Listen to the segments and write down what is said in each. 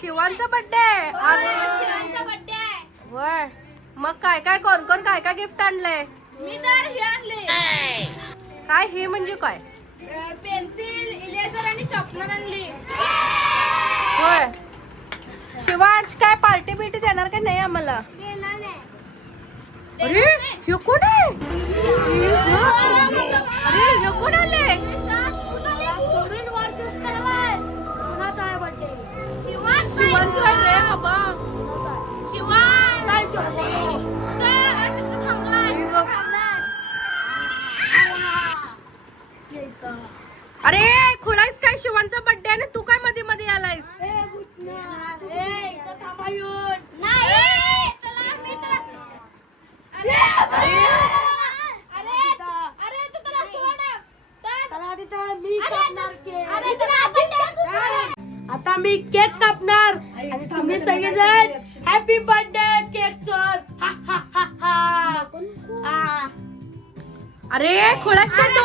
शिवांचा birthday होय. मग काय काय कोण कोण काय काय गिफ्ट आणलंय? मी तर हे आणले. काय हे म्हणजे काय? पेन्सिल, इरेजर आणि शॉर्पनर आणली. होय. शिवांश काय पार्टी बिर्टी देणार का नाही आम्हाला? अरे हे कोण आहे? अरे हे कोण आले? शिवांचा रे बाबा. अरे खुळायस काय? शिवांचा बर्थडे आहे तू काय मध्ये मध्ये आलायस? आता मी केक कापणार आणि तुम्ही सगळेजण हॅपी बर्थडे केक चोर. अरे खुळायस काय तू?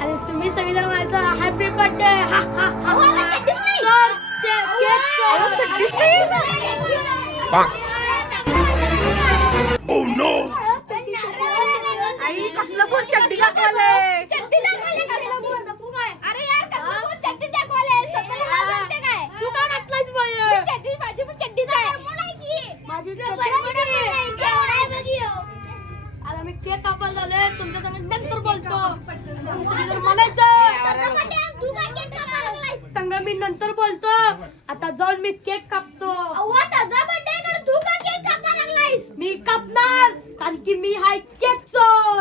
अरे तुम्ही सगळेजण म्हणायचं हॅपी बर्थडे. आई कसलं बोल चड्डी दाखवले. अरे यार कसलं बोल चड्डी दाखवले. तू काय घातलायस चड्डी माझी पण चड्डीच आहे. अरे मी केक कापायला झालोय तुमच्या संग नंतर बोलतो. तुम्ही सगळेजण म्हणायचं संग मी नंतर बोलतो. आता जाऊन मी केक कापतो. मी कापणार कारण की मी हाय केक चोर.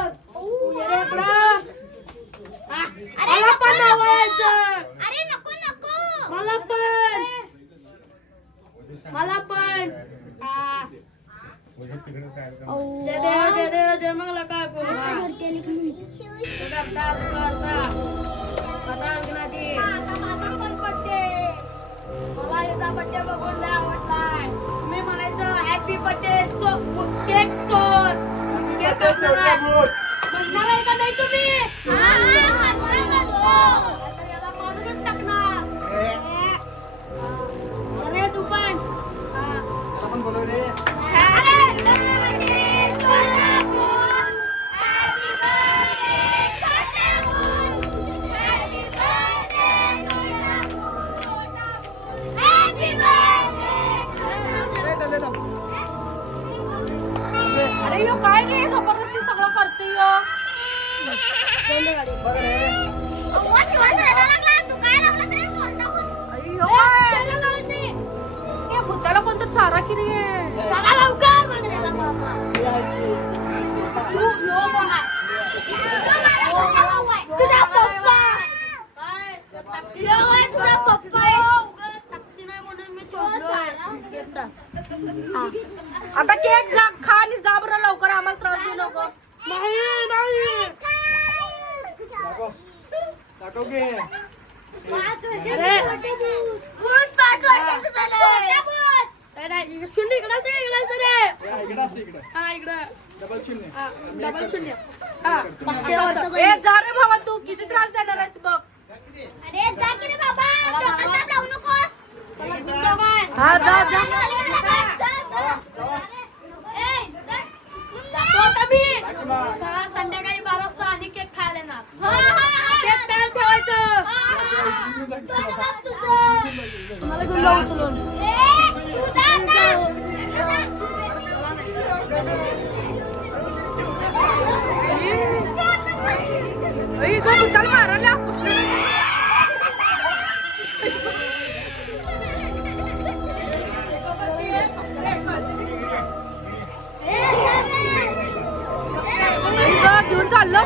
मला पण आवडायचं. मला पण दे मला काय मला याचा बड्डे बघून नाही आवडलाय. मी म्हणायचं हॅपी बर्थडे केक चोर. म्हणणार आहे का नाही तुम्ही? याला मारूनच टाकणार. अरे तू पण अरे यो काय रे जबरदस्ती सगळं करते यो. भूताला पण तर चारा की रे. आता केक जा खा आणि जा बरं लवकर. आम्हाला त्रास देऊ नको. शून्य इकडं डबल शून्य. जा रे भावा तू किती त्रास देणार आहेस बघ. हा जा जा. संध्याकाळी 12 वाजता आणि केक खायला येणार. केक तयार ठेवायचं. मला घेऊन जाऊ चलून. मारायला घेऊन चाललं